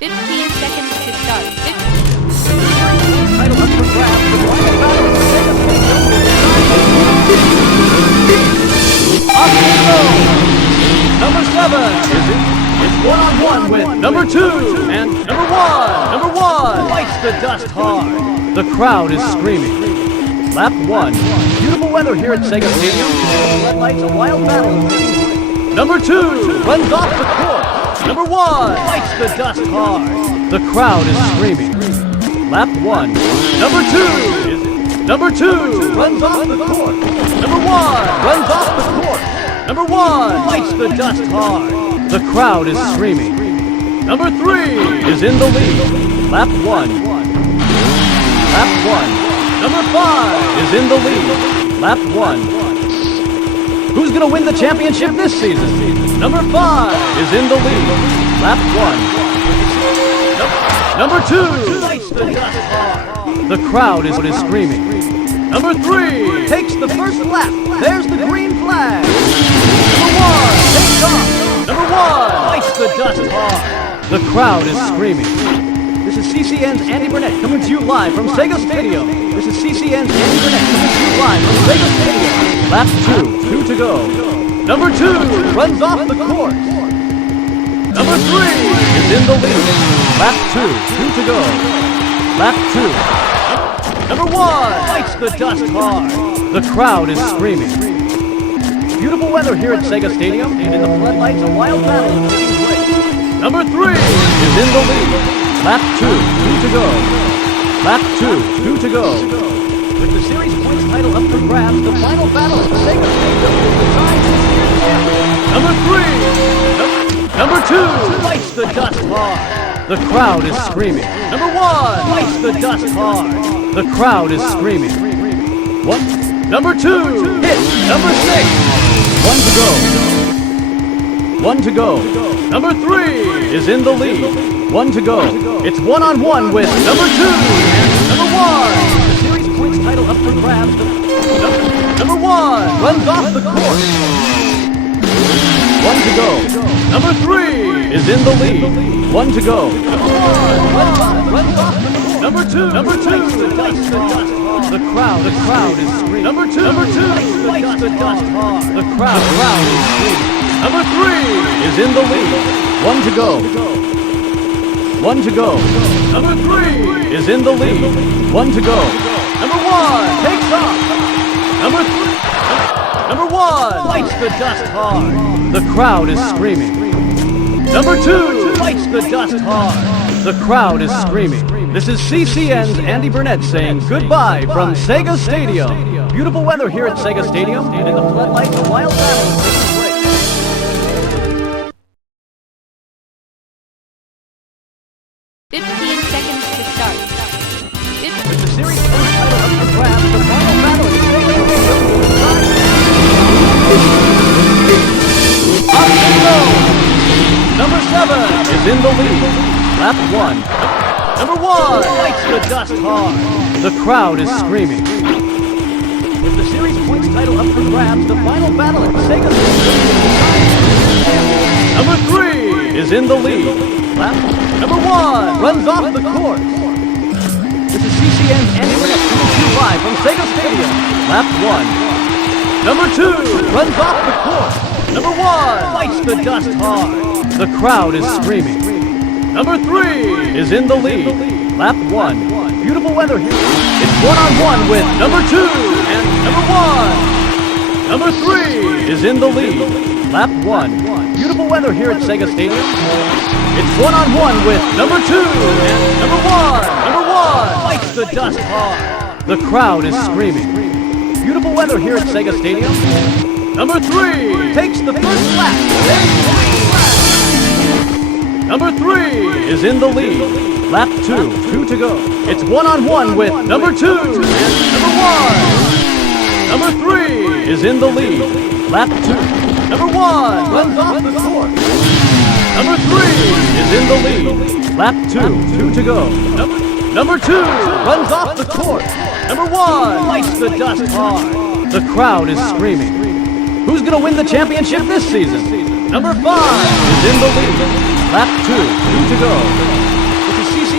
15 seconds to start. Title up for grabs. The final battle of Freya Off we go. Number 7 is one-on-one with number 2 and number 1. Number 1 fights the dust hard. The crowd is screaming. Lap 1. Beautiful weather here at Sega Stadium. Floodlights, a wild battle. Number 2 runs off the court. Number 1 fights the dust hard. The crowd is screaming. Lap 1. Number 2 runs off the court. Number 1 runs off the court. Number 1 fights the dust hard. The crowd is screaming. Number 3 is in the lead. Lap 1. Lap 1. Number 5 is in the lead. Lap 1. Who's going to win the championship this season? Number 5 is in the lead. Lap 1. Number 2 fights the dust hard. The crowd is screaming. Number 3 takes the first lap. There's the green flag. Number 1 takes off. Number 1 fights the dust hard. The crowd is screaming. This is CCN's Andy Burnett coming to you live from Sega Stadium. This is CCN's Andy Burnett coming to you live from Sega Stadium. Lap 2 to go. Number 2 runs off the court. Number 3 is in the lead. Lap 2 to go. Lap 2. Number 1 fights the dust hard. The crowd is screaming. Beautiful weather here at Sega Stadium, and in the floodlights, a wild battle is taking place. Number 3 is in the lead. Lap 2 to go. Lap 2 to go. With the series points title up for grabs, the final battle at Sega Stadium is decided this year's champion. Number 2 fights the dust hard. The crowd is screaming. Number 1 fights the dust hard. The crowd is screaming. What? Number 2 hits. Number 6. 1 to go. Number 3 is in the lead. 1 to go. It's one-on-one with number 2 and number 1. The series points title up for grabs. Number 1 runs off the court. 1 to go. Number 3 is in the lead. 1 to go. Runs off the court. Number 2 fights the dust hard. The crowd is screaming. Number 2 fights the dust hard. The crowd is screaming. Number 3 is in the lead. 1 to go. 1 to go. Number 3 is in the lead. 1 to go. Number 1 takes off. Number 1 fights the dust hard. The crowd is screaming. Number 2 fights the dust hard. The crowd is screaming. This is CCN's Andy Burnett saying goodbye from Sega Stadium. Beautiful weather here at Sega Stadium, and in the floodlights, a wild battle is taking place. 15 seconds to start. With the series points title up for grabs, the final battle is Sega Stadium. Up we go! Number 7 is in the lead. Lap 1. Number 1 fights the dust hard. The crowd is screaming. With the series points title up for grabs, the final battle at Sega Stadium. Number 3 is in the lead. Number 1 runs off the court. This is CCN's Andy Burnett coming to you live from Sega Stadium. Lap 1. Number 2 runs off the court. Number 1 fights the dust hard. The crowd is screaming. Number 3 is in the lead. Lap 1. Beautiful weather here. It's one-on-one with number 2 and number 1. Number 3 is in the lead. Lap 1. Beautiful weather here at Sega Stadium. It's one-on-one with number 2 and number 1. Number 1 fights the dust hard. The crowd is screaming. Beautiful weather here at Sega Stadium. Number 3 takes the first lap. Number 3 is in the lead. Lap 2 to go. It's one-on-one with number 2 and number 1. Number 3 is in the lead. Lap 2. Number 1 runs off the court. Number 3 is in the lead. Lap 2 to go. Number 2 runs off the court. Number 1 fights the dust hard. The crowd is screaming. Who's going to win the championship this season? Number 5 is in the lead. Lap 2 to go.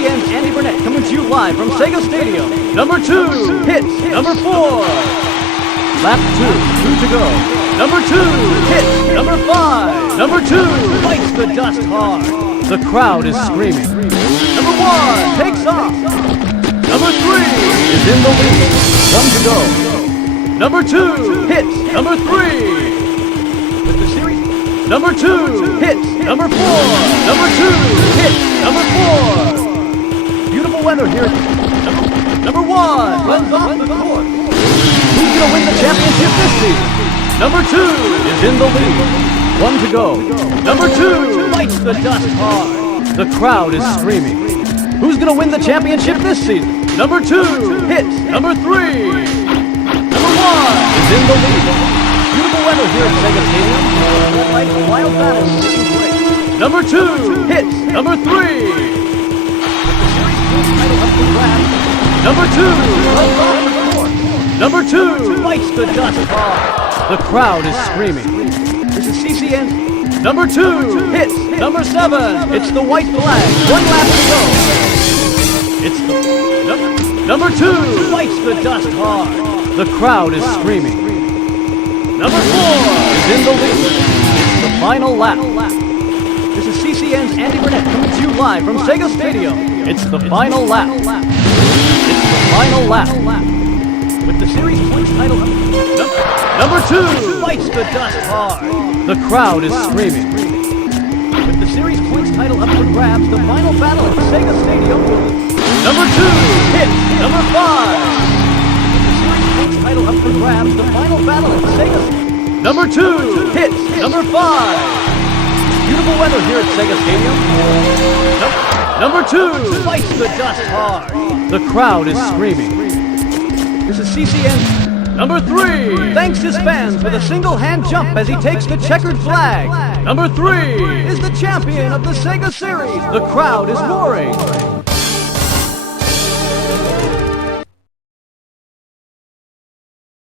CCN's Andy Burnett coming to you live from Sega Stadium. Number 2 hits. Number 4. Lap 2 to go. Number 2 hits. Number 5. Number 2 bites the dust hard. The crowd is screaming. Number 1 takes off. Number 3 is in the lead. 1 to go. Number 2 hits. Number 3. With the series. Number 2 hits. Number 4. Number 2 hits. Number 4. Beautiful weather here. Number 1 runs off the course. Who's going to win the championship this season? Number 2 is in the lead. 1 to go. Number 2 bites the dust hard. The crowd is screaming. Who's going to win the championship this season? Number 2 hits. Number 3. Number 1 is in the lead. Beautiful weather here at Sega Stadium. Like a wild battle. Number 2 hits. Number 3. Number 2 runs off the course. Number 2 bites the dust hard. The crowd is screaming. This is CCN. Number 2 hits. Number 7. It's the white flag. 1 lap to go. It's the number 2 bites the dust hard. The crowd is screaming. Number 4 is in the lead. It's the final lap. This is CCN's Andy Burnett coming to you live from Sega Stadium. It's the final lap. It's the final lap. With the series points title. Number 2 bites the dust hard. The crowd is screaming. With the series points title up for grabs, the final battle at Sega Stadium will be number 2 hits. Number 5. With the series points title up for grabs, the final battle at Sega. Number 2 hits. Number 5. Beautiful weather here at Sega Stadium. Number 2 bites the dust hard. The crowd is screaming. This is CCN. Number 3 thanks his fans with a single hand jump as he takes the checkered flag. Number 3 is the champion of the Sega series. The crowd is roaring.